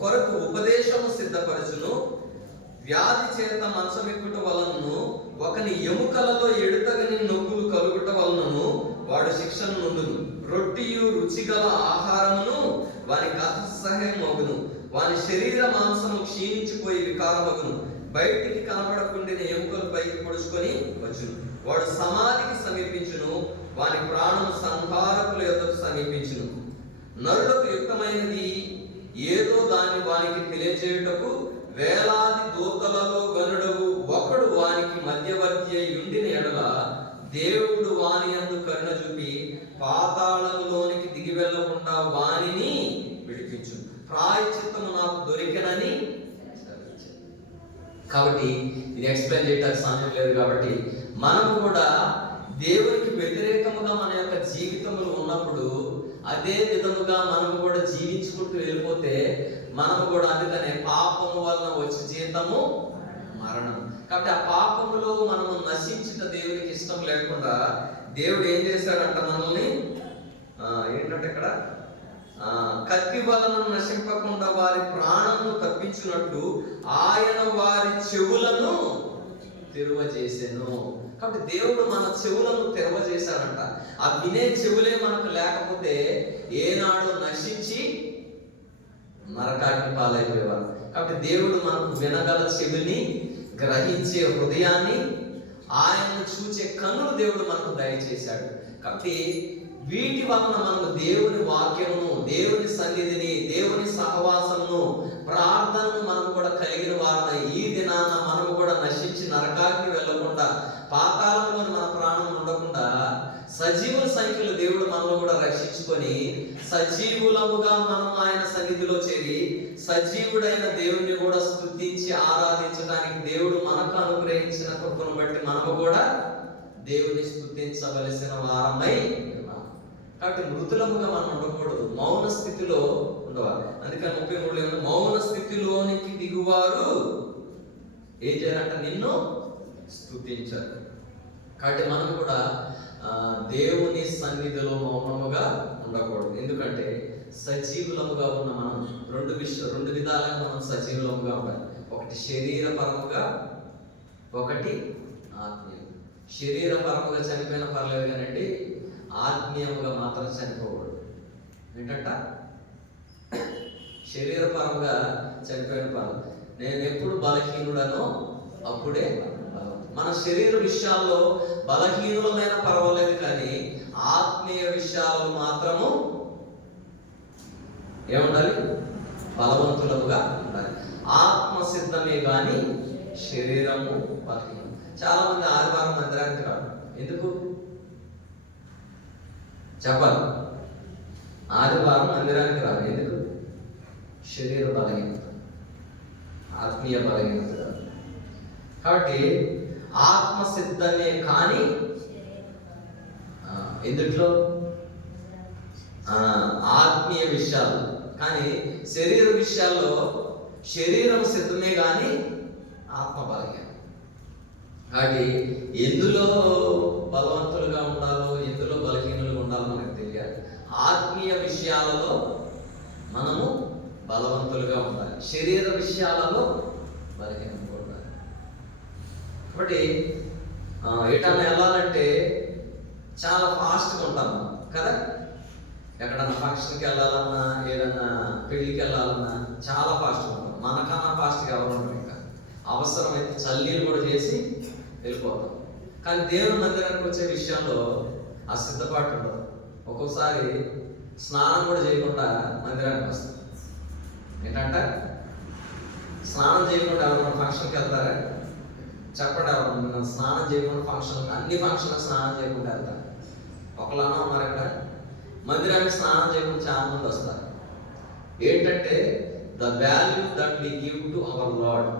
కొరకు ఉపదేశము సిద్ధపరచును. వ్యాధి చేత మంచమెక్కుట వలనను ఒకని ఎముకలలో ఎడుతగని నొప్పులు కలుగుట వలనను వాడు శిక్షను నొందును. రొట్టియు రుచిగల ఆహారమును వానికి అసహ్యమగును, వాని శరీర మాంసము క్షీణించిపోయి వికారమగును. బయటికి కనబడకుండా ఎముకలు పైకి పొడుచుకొని వచ్చును. వాడు సమాధికి సమీపించును, వాని ప్రాణము సంహారకుల యొద్దకు సమీపించును. నరులకు యుక్తమైనది ఏదో దాన్ని వానికి తెలియజేయుటకు వేలాది దూతలలో గనుడవు ఒకడు వానికి మధ్యవర్తి అయి ఉండిన ఎడల దేవుడు వాని యందు కరుణ చూపి పాతాళంలోనికి దిగి వెళ్ళకుండా వానిని విడిపించు. ప్రాయశ్చిత్తము నాకు దొరికినని. కాబట్టి ఇది ఎక్స్ప్లెయిన్ చేయడానికి సమయం లేదు. కాబట్టి మనం కూడా దేవునికి వ్యతిరేకముగా మన యొక్క జీవితంలో ఉన్నప్పుడు అదే విధముగా మనం కూడా జీవించుకుంటూ వెళ్ళిపోతే మనం కూడా, అందుకనే పాపము వలన వచ్చే జీతము మరణం. కాబట్టి ఆ పాపములో మనము నశించిన దేవునికి ఇష్టం లేకుండా దేవుడు ఏం చేశాడంట? మనల్ని ఏంటంటే ఇక్కడ కత్తి వలన నశింపకుండా వారి ప్రాణమును తప్పించినట్టు ఆయన వారి చెవులను తెరవజేసెను. కాబట్టి దేవుడు మన చెవులను తెరవజేశాడంట. ఆ వినే చెవులే మనకు లేకపోతే ఏనాడు నశించి నరకాగ్ని పాలైపోయేవారు. కాబట్టి దేవుడు మనకు వినగల చెవిని, గ్రహించే హృదయాన్ని, ఆయనను చూచే కన్నులు దేవుడు మనకు దయచేశాడు. కాబట్టి వీటి వలన మనము దేవుని వాక్యమును, దేవుని సన్నిధిని, దేవుని సహవాసమును, ప్రార్థనను మనం కూడా కలిగిన వారిని ఈ దినాన మనము కూడా నశించి నరకానికి వెళ్ళకుండా, పాతాళంలో మన ప్రాణం ఉండకుండా సజీవుల సంఖ్యలో దేవుడు మనలో కూడా రక్షించుకొని సజీవులముగా మనం ఆయన సన్నిధిలో చేరి సజీవుడైన దేవుణ్ణి కూడా స్తుతించి ఆరాధించడానికి దేవుడు మనకు అనుగ్రహించిన కృపను బట్టి మనము కూడా దేవుని స్తుతించవలసిన వారమై ఉన్నాం. కాబట్టి మృతులముగా మనం ఉండకూడదు, మౌన స్థితిలో ఉండవాలి. అందుకని 33 మౌన స్థితిలోనికి దిగువారు ఏం చేయాలంట? నిన్ను స్తుతించారు. కాబట్టి మనం కూడా దేవుని సన్నిధిలో మౌనముగా ఉండకూడదు. ఎందుకంటే సజీవులముగా ఉన్న మనం రెండు విధాలుగా మనం సజీవులముగా ఉండాలి. ఒకటి శరీరపరముగా, ఒకటి ఆత్మీయం. శరీరపరముగా చనిపోయిన పర్లేదు కానండి, ఆత్మీయముగా మాత్రం చనిపోకూడదు. ఏంటంట? శరీరపరంగా చనిపోయిన పర్లేదు. నేను ఎప్పుడు బలహీనుడనో అప్పుడే మన శరీర విషయాల్లో బలహీనులమైన పర్వాలేదు, కానీ ఆత్మీయ విషయాలు మాత్రము ఏముండాలి? బలవంతులముగా ఉండాలి. ఆత్మ సిద్ధమే కానీ శరీరము బలహీనం. చాలా మంది ఆదివారం మందిరానికి రాదు. ఎందుకు చెప్పాలి? ఆదివారం మందిరానికి రాదు. ఎందుకు? శరీర బలహీనత, ఆత్మీయ బలహీనత. కాబట్టి ఆత్మ సిద్ధమే కానీ ఎందుట్లో? ఆత్మీయ విషయాలు. కానీ శరీర విషయాల్లో శరీరం సిద్ధమే కానీ ఆత్మ బలహీనం. కాబట్టి ఎందులో బలవంతులుగా ఉండాలో, ఎందులో బలహీనులుగా ఉండాలో మనకు తెలియాలి. ఆత్మీయ విషయాలలో మనము బలవంతులుగా ఉండాలి, శరీర విషయాలలో బలహీనంగా ఉండాలి. కాబట్టి ఎటన్నా వెళ్ళాలంటే చాలా ఫాస్ట్గా ఉంటాం కదా. ఎక్కడన్నా ఫంక్షన్కి వెళ్ళాలన్నా, ఏదన్నా పెళ్ళికి వెళ్ళాలన్నా చాలా ఫాస్ట్గా ఉంటాం. మనకన్నా ఫాస్ట్గా ఎవరు ఉంటాం. ఇంకా అవసరమైతే చల్లీలు కూడా చేసి వెళ్ళిపోతాం. కానీ దేవుని మందిరానికి వచ్చే విషయంలో ఆ సిద్ధపాటు ఉండదు. ఒక్కోసారి స్నానం కూడా చేయకుండా మందిరానికి వస్తాం. ఏంటంటే స్నానం చేయకుండా ఎవరైనా ఫంక్షన్కి వెళ్తారా? చెప్పండి. ఎవరు స్నానం చేయకుండా ఫంక్షన్, అన్ని ఫంక్షన్లకు స్నానం చేయకుండా వెళ్తారు? ఒకలానా ఉన్నారు ఇక్కడ. మందిరానికి స్నానం చేయకుండా చాలా మంది వస్తారు. ఏంటంటే the value that we give to our lord.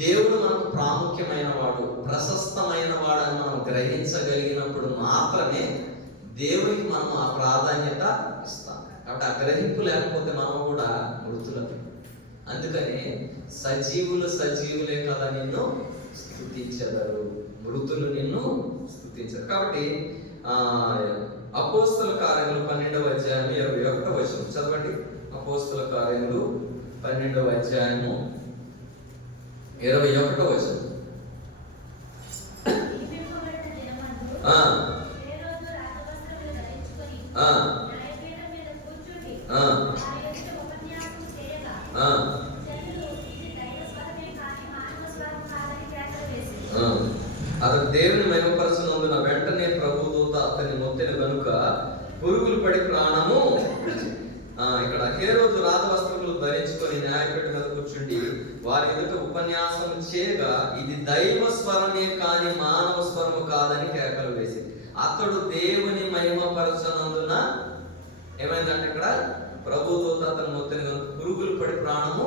దేవుడు మనకు ప్రాముఖ్యమైన వాడు, ప్రశస్తమైన వాడు అని మనం గ్రహించగలిగినప్పుడు మాత్రమే దేవుడికి మనం ఆ ప్రాధాన్యత ఇస్తాం. కాబట్టి ఆ గ్రహింపు లేకపోతే మనం కూడా మృతులమే. అందుకని సజీవులే కదా నిన్ను స్తుతించెదరు, మృతులు నిన్ను స్తుతించరు. కాబట్టి అపోస్తల కార్యములు 12వ అధ్యాయం 21వ వచనం చదవండి. అపోస్తల కార్యములు 12వ అధ్యాయము 21వ వచనం. అతను దేవుని మహిమపరచనందున వెంటనే ప్రభుదూత అతని మొత్తెను గనుక పురుగులు పడి ప్రాణము. ఇక్కడ హేరోదు రాజవస్త్రములు ధరించుకొని న్యాయపీఠ మీద కూర్చుండి వారి ఎదుట ఉపన్యాసం చేయగా ఇది దైవ స్వరమే కాని మానవ స్వరము కాదని కేకలు వేసి, అతడు దేవుని మహిమపరచనందున ఏమైందంటే ఇక్కడ ప్రభుదూత అతని మొత్తెను గనుక పురుగులు పడి ప్రాణము.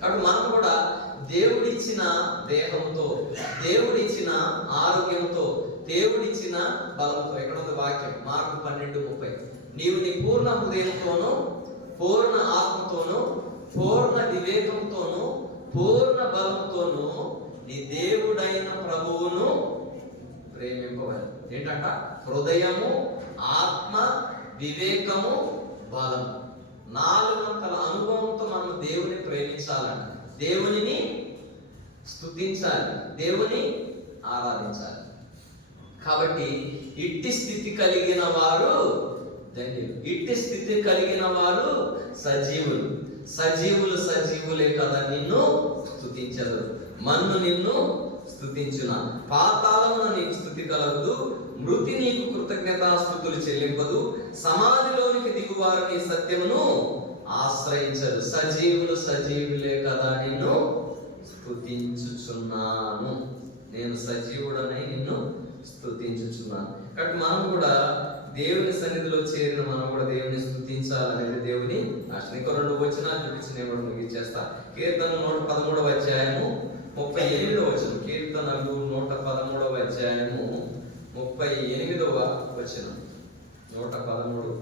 కాబట్టి మనం కూడా దేవుడిచ్చిన దేహంతో, దేవుడిచ్చిన ఆరోగ్యంతో, దేవుడిచ్చిన బలంతో, ఎక్కడ ఉంది వాక్యం? మార్కు 12:30. నీవు నీ పూర్ణ హృదయంతోనూ, పూర్ణ ఆత్మతోనూ, పూర్ణ వివేకంతోనూ, పూర్ణ బలంతోనూ నీ దేవుడైన ప్రభువును ప్రేమింపవాలి. ఏంటంట? హృదయము, ఆత్మ, వివేకము, బలం, 4 అంతల అనుభవంతో మనం దేవుని ప్రేమించాలంట, దేవునిని స్తుతించాలి, దేవుని ఆరాధించాలి. కాబట్టి ఇట్టి స్థితి కలిగిన వారు ధన్యులు. ఇట్టి స్థితి కలిగిన వారు సజీవులు. సజీవులే కదా నిన్ను స్తుతించదు. మన్ను నిన్ను స్తుతించున, పాతాళమున నీకు స్తుతి కలగదు, మృతి నీకు కృతజ్ఞతాస్తుతులు చెల్లింపదు, సమాధిలోనికి దిగువారు నీ సత్యమును ఆశ్రయించరు. సజీవులు సజీవులే కదా నిన్ను స్తుతించుచున్నాను, నేను సజీవుడనై నిన్ను స్తుతించుచున్నాను. కాబట్టి మనం కూడా దేవుని సన్నిధిలో చేరిన మనం కూడా దేవుని స్తుతించాలనేది దేవుని ఆశ. ఇంకో 2 వచనాలు చూపించి నేను కూడా ముగించేస్తా. కీర్తనలు 113వ అధ్యాయము 38వ వచనం. కీర్తనలు 113వ అధ్యాయము 38వ వచనం. 113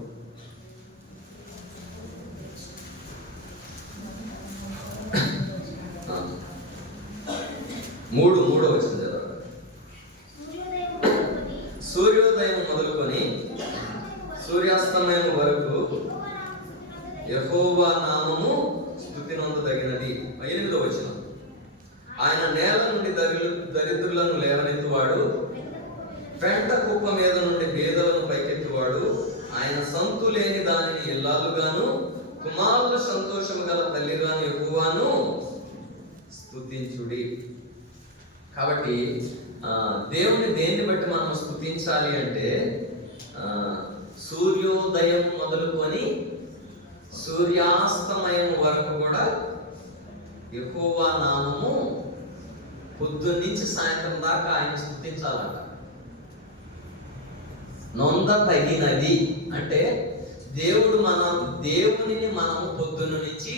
3వ వచనం చదవండి. సూర్యోదయం మొదలుకొని సూర్యాస్తమయం వరకు యెహోవా నామము స్తుతి నొందదగినది. 8వ వచనం. ఆయన నేల నుండి దరిద్రులను లేవనెత్తువాడు, పెంట కుప్ప మీద నుండి బేదలను పైకెత్తువాడు. ఆయన సంతు లేని దానిని ఇల్లాలుగాను, కుమారుల సంతోషము గల తల్లిగాను యెహోవాను స్తుతించుడి. కాబట్టి దేవుని దేన్ని బట్టి మనం స్తుతించాలి అంటే, సూర్యోదయం మొదలుకొని సూర్యాస్తమయం వరకు కూడా యెహోవా నామము పొద్దున్న నుంచి సాయంత్రం దాకా ఆయన స్తుతించాలంట. నొంద తగినది అంటే దేవునిని మనము పొద్దున్న నుంచి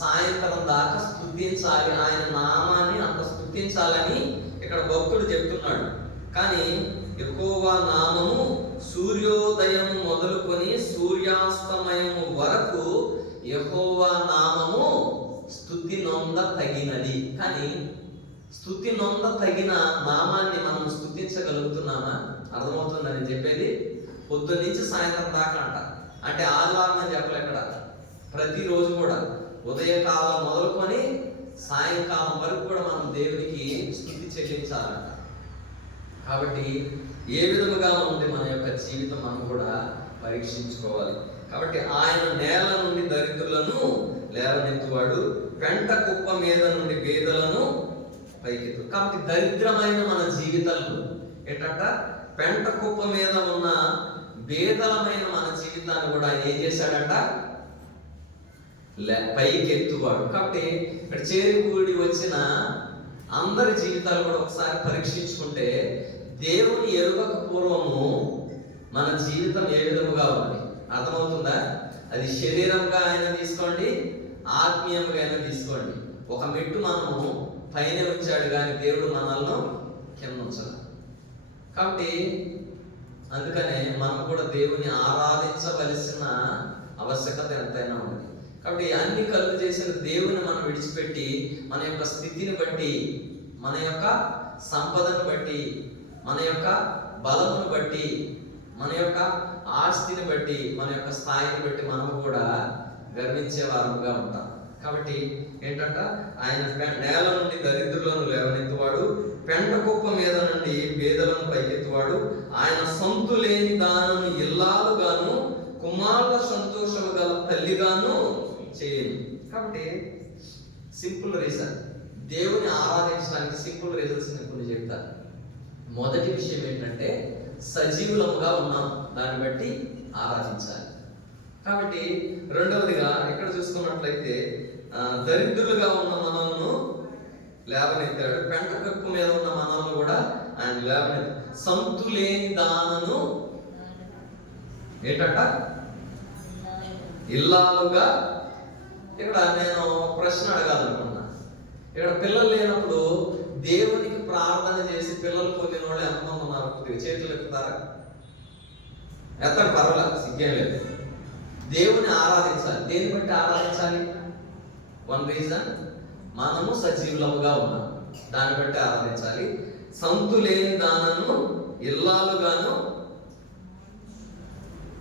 సాయంత్రం దాకా స్తుతించాలి, ఆయన నామాన్ని అంత స్తుతించాలని ఇక్కడ భక్తుడు చెప్తున్నాడు. కానీ యెహోవా నామము సూర్యోదయం మొదలుకొని సూర్యాస్తమయం వరకు యెహోవా నామము స్తుతి నొంద తగినది. కానీ స్తుతి నొంద తగిన నామాన్ని మనం స్తుతించగలుగుతున్నామా? అర్థమవుతుందని చెప్పేది. పొద్దున్న నుంచి సాయంత్రం దాకా అంట. అంటే ఆదివారం అని చెప్పలే ఇక్కడ, ప్రతిరోజు కూడా ఉదయకాలం మొదలుకొని సాయంకాలం వరకు కూడా మనం దేవునికి స్తుతి చెల్లించాలంట. కాబట్టి ఏ విధముగా ఉంది మన యొక్క జీవితం మనం కూడా పరీక్షించుకోవాలి. కాబట్టి ఆయన నేల నుండి దరిద్రులను లేవనెత్తువాడు, పెంట కుప్ప మీద నుండి బేదలను పైకెత్తు. కాబట్టి దరిద్రమైన మన జీవితాలను ఏంటంట, పెంట కుప్ప మీద ఉన్న బేదలమైన మన జీవితాన్ని కూడా ఆయన ఏం చేశాడంట, పైకెత్తువాడు. కాబట్టి ఇక్కడ చేరుకూడి వచ్చిన అందరి జీవితాలు కూడా ఒకసారి పరీక్షించుకుంటే, దేవుని ఎరుగక పూర్వము మన జీవితం ఏ విధముగా ఉంది అర్థమవుతుందా? అది శరీరంగా అయినా తీసుకోండి, ఆత్మీయంగా అయినా తీసుకోండి. ఒక మెట్టు మనము పైన ఉంచాడు కానీ దేవుడు మనల్ని కింద ఉంచాలి. కాబట్టి అందుకనే మనం కూడా దేవుని ఆరాధించవలసిన ఆవశ్యకత ఎంతైనా ఉంది. కాబట్టి అన్ని కలుగు చేసిన దేవుని మనం విడిచిపెట్టి మన యొక్క స్థితిని బట్టి, మన యొక్క సంపదను బట్టి, మన యొక్క బలమును బట్టి, మన యొక్క ఆస్తిని బట్టి, మన యొక్క స్థాయిని బట్టి మనం కూడా గర్వించే వారముగా ఉంటాం. కాబట్టి ఏంటంట, ఆయన నేల నుండి దరిద్రులను లేవనెత్తువాడు, పెంట కుప్ప మీద నుండి బేదలను పైకెత్తువాడు. ఆయన సొంతు లేని దానను ఇల్లాలుగాను, కుమారుల సంతోషము గల తల్లిగాను చేయను. కాబట్టి సింపుల్ రీజన్, దేవుని ఆరాధించడానికి సింపుల్ రీజన్స్ నేను కొన్ని చెప్తాను. మొదటి విషయం ఏంటంటే, సజీవులముగా ఉన్నాం, దాన్ని బట్టి ఆరాధించాలి. కాబట్టి రెండవదిగా ఇక్కడ చూసుకున్నట్లయితే దరిద్రులుగా ఉన్న మనల్ని లేవనెత్తాడు, పెంట కప్పు మీద ఉన్న మనల్ని కూడా ఆయన లేవనెత్తాడు. సంతు లేని దానను ఏంటంట, ఇల్లాలుగా. ఇక్కడ నేను ప్రశ్న అడగాలనుకున్నా, ఇక్కడ పిల్లలు లేనప్పుడు దేవునికి ప్రార్థన చేసి పిల్లలు పొందిన వాళ్ళు ఎంతమంది ఉన్నారు? కొద్దిగా చేతులు ఎత్తుతారా? ఎత్తండి, పర్వాలేదు, సిగ్గేం లేదు. దేవుని ఆరాధించాలి. దేన్ని బట్టి ఆరాధించాలి? వన్ రీజన్, మనము సజీవులముగా ఉన్నాం, దాన్ని బట్టి ఆరాధించాలి. సంతు లేని దానను ఇల్లాలుగాను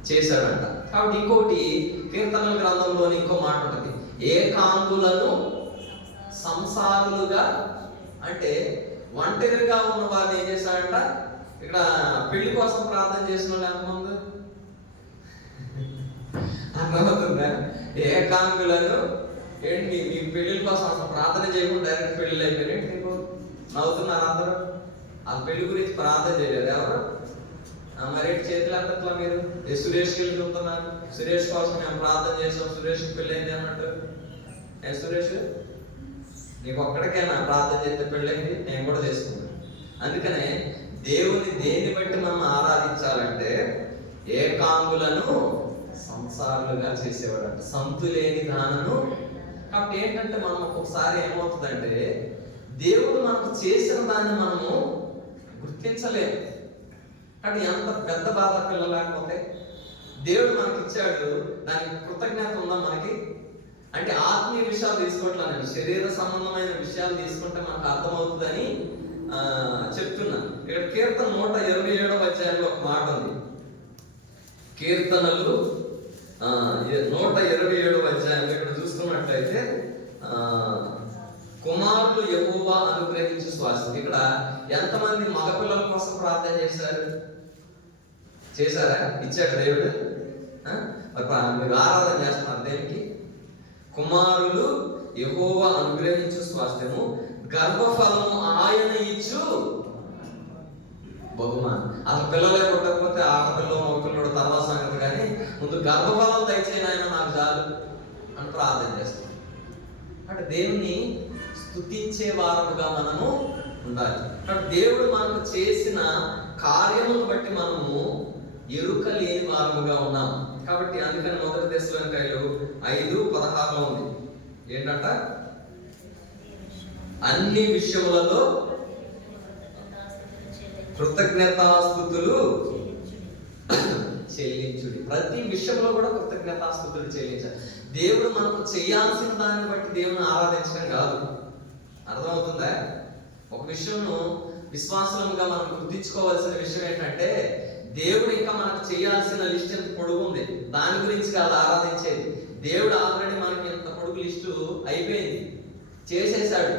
చేశాడంట. కాబట్టి ఇంకోటి, కీర్తనల గ్రంథంలోని ఇంకో మాట ఉంటుంది, ఏకాంగులను సంసారులుగా. అంటే ఒంటరిగా ఉన్న వారిని ఏం చేశాడంట, ఇక్కడ పెళ్లి కోసం ప్రార్థన చేసిన వాళ్ళు ఎంతమంది అర్థమవుతుందా? ఏకాంగులను ఏంటి, మీ పెళ్లి కోసం అసలు ప్రార్థన చేయకుండా డైరెక్ట్ పెళ్లి అయిపోయినాయి. మీకు నవ్వుతున్నారు అందరూ. ఆ పెళ్లి గురించి ప్రార్థన చేయలేదు ఎవరు? మరి చేతులు ఎత్తట్లా మీరు? సురేష్కి వెళ్ళి చూస్తున్నారు. సురేష్ కోసం మేము ప్రార్థన చేసాం, సురేష్కి పెళ్ళైంది అన్నట్టు. సురేష్ నీకు ఒక్కడికైనా ప్రార్థన చేస్తే పెళ్ళైంది? నేను కూడా చేసుకున్నాను. అందుకనే దేవుని దేన్ని బట్టి మనం ఆరాధించాలంటే ఏకాంగులను సంసారులుగా చేసేవాడు, సంతులేని దానను. కాబట్టి ఏంటంటే మనం ఒక్కొక్కసారి ఏమవుతుందంటే దేవుడు మనకు చేసిన దాన్ని మనము గుర్తించలేము. కానీ ఎంత పెద్ద బాధ పిల్లలు లేకపోతే దేవుడు మనకి ఇచ్చాడు, దానికి కృతజ్ఞత ఉందా మనకి? అంటే ఆత్మీయ విషయాలు తీసుకోవట్లేదు, శరీర సంబంధమైన విషయాలు తీసుకుంటే మనకు అర్థమవుతుందని చెప్తున్నా. ఇక్కడ కీర్తన 127వ అధ్యాయంలో ఒక మాట ఉంది. కీర్తనలు 127వ అధ్యాయంలో ఇక్కడ చూసుకున్నట్లయితే కుమారులు యెహోవా అనుగ్రహించు స్వాస్థ్యం. ఇక్కడ ఎంతమంది మగపిల్లల కోసం ప్రార్థన చేశారా? ఇచ్చాడు దేవుడు. మీరు ఆరాధన చేస్తున్నారు దేనికి? కుమారులు యెహోవా అనుగ్రహించు స్వాస్థ్యము, గర్భఫలము ఆయన ఇచ్చు బహుమానం. అసలు పిల్లలే పుట్టకపోతే ఆడపిల్ల మగపిల్లడు తర్వాత సంగతి, కానీ ముందు గర్భఫలం దయచేయని ఆయన నాకు చాలు అని ప్రార్థన చేస్తాం. అంటే దేవుని స్తుతించే వారముగా మనము ఉండాలి. కాబట్టి దేవుడు మనకు చేసిన కార్యములను బట్టి మనము ఎరుక లేని వారముగా ఉన్నాం. కాబట్టి అందుకని 1 తెస్సలోనికైలు 5:16 ఉంది. ఏంటంట? అన్ని విషయములలో కృతజ్ఞతాస్తుతులు చెల్లించుడి. ప్రతి విషయంలో కూడా కృతజ్ఞతాస్తుతులు చెల్లించాలి. దేవుడు మనకు చేయాల్సిన దాన్ని బట్టి దేవుని ఆరాధించడం కాదు. అర్థమవుతుందా? ఒక విషయంను విశ్వాసంగా మనం గుర్తించుకోవాల్సిన విషయం ఏంటంటే దేవుడు ఇంకా మనకు చేయాల్సిన లిస్ట్ ఎంత పొడుగు ఉంది, దాని గురించి కాదు ఆరాధించేది. దేవుడు ఆల్రెడీ మనకి ఎంత పొడుగు లిస్టు అయిపోయింది, చేసేసాడు.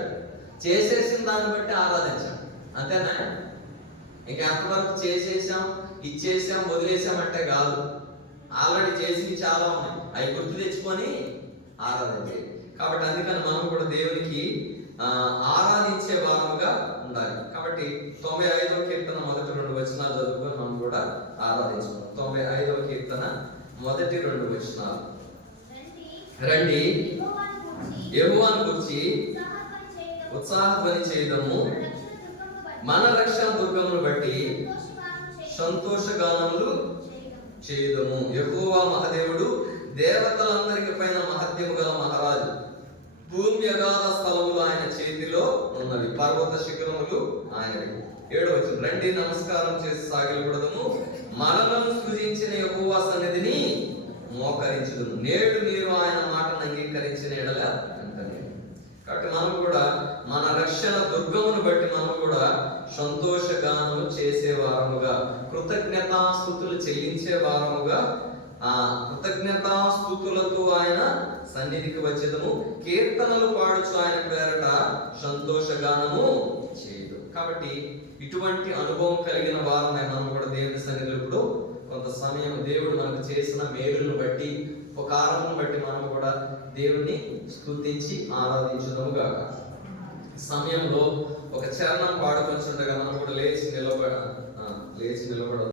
చేసేసిన దాన్ని బట్టి ఆరాధించాం, అంతేనా? ఇంకా ఎంతవరకు చేసేసాం, ఇచ్చేసాం, వదిలేసాం అంటే కాదు. ఆల్రెడీ చేసి చాలా ఉన్నాయి, అవి గుర్తు తెచ్చుకొని ఆరాధించేది. కాబట్టి అందుకని మనం కూడా దేవునికి ఆరాధించే వారముగా ఉండాలి. కాబట్టి 95వ కీర్తన 1-2 వచనాలు చదువుకొని మనం కూడా ఆరాధించుకోవాలి. 95వ కీర్తన 1-2 వచనాలు. రండి యెహోవాను గూర్చి ఉత్సాహధ్వని చేయుదము, మన రక్షణ దుర్గమును బట్టి సంతోషగానములు చేయుదము. యెహోవా మహదేవుడు, దేవతలందరికి పైన మహత్యము గల మహారాజు. భూమి అగాధ స్థలములు ఆయన చేతిలో ఉన్నవి, పర్వత శిఖరములు ఆయనవి. 7వ వచనం. రండి నమస్కారం చేసి సాగిలపడదము, మనలను సృజించిన యెహోవా సన్నిధిని మోకరించుదుము. నేడు మీరు ఆయన మాటను అంగీకరించిన ఎడల అంటనే. కాబట్టి మనం కూడా మన రక్షణ దుర్గమును బట్టి మనం కూడా సంతోషగానము చేసే వారముగా, కృతజ్ఞతాస్తుతులు చెల్లించే వారముగా, కృతజ్ఞతాస్తుతులతో ఆయన సన్నిధికి వచ్చేదము, కీర్తనలు పాడుచు ఆయన పేరట సంతోషగానము చేయదు. కాబట్టి ఇటువంటి అనుభవం కలిగిన వారమే మనం కూడా దేవుని సన్నిధిలో ఇప్పుడు కొంత సమయం దేవుడు మనకు చేసిన మేలును బట్టి, ఉపకారమును బట్టి మనం కూడా దేవుని స్తుతించి ఆరాధించుదాము గాక. సమయంలో ఒక చరణం పాడుకొచ్చుండగా మనం కూడా లేచి నిలబడ